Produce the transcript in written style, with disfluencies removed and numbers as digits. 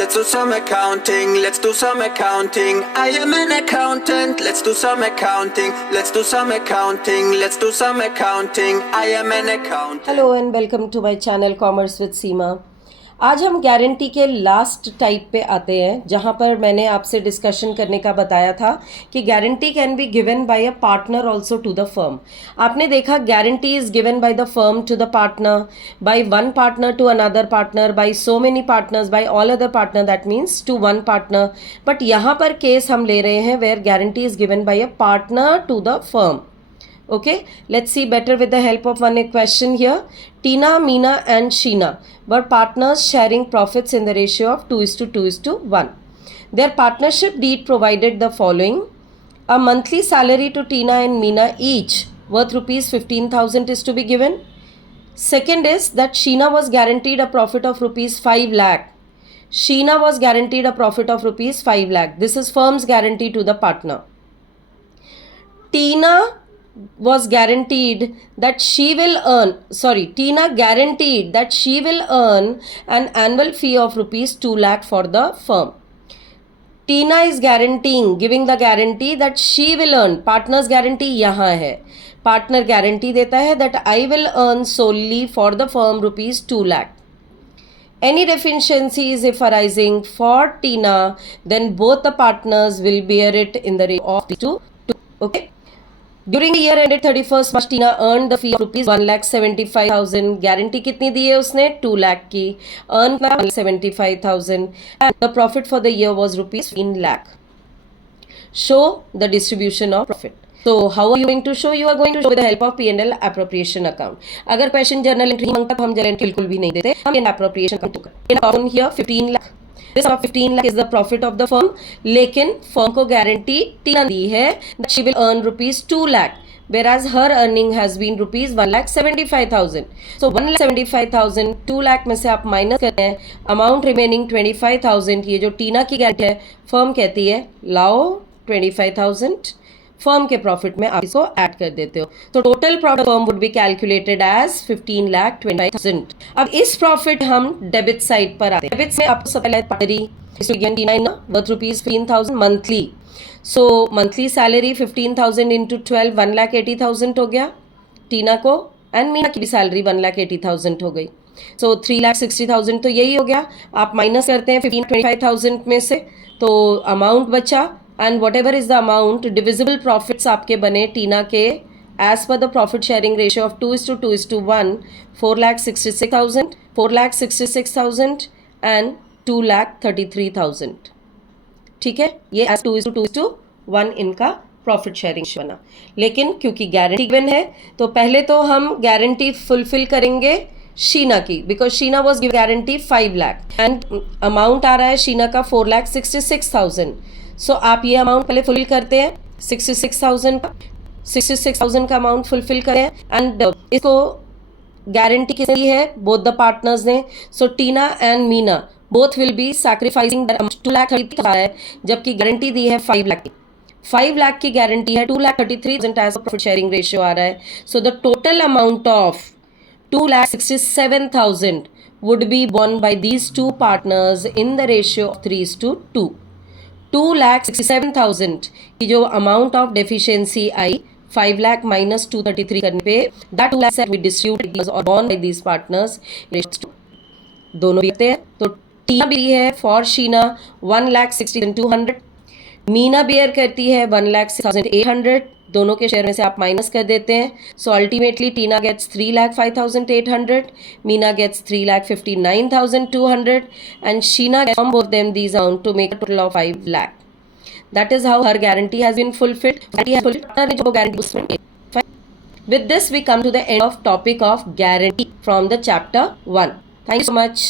Let's do some accounting. Let's do some accounting. I am an accountant. Let's do some accounting. Let's do some accounting. Let's do some accounting. I am an accountant. Hello and welcome to my channel commerce with Seema. आज हम guarantee के last type पे आते हैं, जहाँ पर मैंने आपसे डिस्कशन करने का बताया था कि guarantee can be given by a partner also to the firm. आपने देखा guarantee is given by the firm to the partner, by one partner to another partner, by so many partners, by all other partner, that means to one partner. But यहाँ पर case हम ले रहे हैं where guarantee is given by a partner to the firm. Okay, let's see better with the help of one question here. Tina, Meena and Sheena were partners sharing profits in the ratio of 2:2:1. Their partnership deed provided the following. A monthly salary to Tina and Meena each worth rupees 15,000 is to be given. Second is that Sheena was guaranteed a profit of rupees 5 lakh. Sheena was guaranteed a profit of rupees 5 lakh. This is firm's guarantee to the partner. Tina guaranteed that she will earn an annual fee of rupees 2 lakh for the firm. Tina is giving the guarantee that she will earn. Partner's guarantee यहाँ है. Partner guarantee देता है that I will earn solely for the firm rupees 2 lakh. Any deficiencies if arising for Tina, then both the partners will bear it in the rate of 2. Okay. During the year ended 31st March, Tina earned the fee of rupees 1,75,000. Guarantee कितनी दी है उसने? 2 lakh की. Earn 1,75,000 and the profit for the year was rupees 15 lakh. Show the distribution of profit. So how are you going to show? You are going to show with the help of P&L appropriation account. अगर question journal entry मांगता तो हम journal entry बिल्कुल भी नहीं देते, हम appropriation account तो करते हैं. Here 15 lakh. This of 15 lakh is the profit of the firm. लेकिन फर्म को गारंटी टीना दी है that she will earn rupees 2 lakh, whereas her earning has been rupees 1,75,000. So 1,75,000 2 lakh में से आप माइनस करते हैं, अमाउंट रिमेनिंग 25,000. ये जो टीना की गारंटी है, फर्म कहती है लाओ 25,000 फर्म के प्रॉफिट में आप इसको ऐड कर देते हो. तो total profit firm would be calculated as 15,25,000. अब इस प्रॉफिट हम डेबिट साइड पर आते हैं. डेबिट में आपको सबसे पहले वर्थ रुपीज 15,000 मंथली. सो मंथली सैलरी 15,000 इंटू 12 1,80,000 हो गया टीना को, एंड मीना की भी सैलरी 1,80,000 हो गई. सो 3,60,000 तो यही हो गया. आप माइनस करते हैं 15,25,000 में से, तो अमाउंट बचा, and whatever is the amount divisible profits आपके बने टीना के as per the profit sharing ratio of 2:2:1. 4,66,000 and 2,33,000. ठीक है, ये एज 2:2:1 इनका प्रॉफिट शेयरिंग बना. लेकिन क्योंकि गारंटी गिवन है तो पहले तो हम गारंटी फुलफिल करेंगे शीना की, because Sheena was give guarantee 5 lakh and amount आ रहा है शीना का 4,66,000. सो आप ये अमाउंट पहले फुलफिल करते हैं 66,000 का अमाउंट फुलफिल करें, एंड इसको गारंटी किसने दी है? बोथ द पार्टनर्स ने. So Tina and Meena both will be sacrificing 2,30,000 है, जबकि गारंटी दी है 5 लाख की. 5 लाख की गारंटी है, 2,33,000 एज प्रॉफिट शेयरिंग रेशियो आ रहा है. So the total amount of 2,67,000 would be borne by these two partners in the ratio of 3:2. 2,67,000 की जो amount of deficiency I 5 lakh minus 233 करने पे, that 2 lakh we distribute or borne by these partners. दोनों भी हैं, तो टीना भी है फॉर शीना 1,60,200. मीना बियर करती है 1,06,800. दोनों के शेयर में से आप माइनस कर देते हैं. So ultimately Tina gets 3,05,800, Meena gets 3,59,200 and Sheena gets from both them these amount to make a total of 5 lakh. That is how her guarantee has been fulfilled. With this we come to the end of topic of guarantee from the chapter 1. Thank you so much.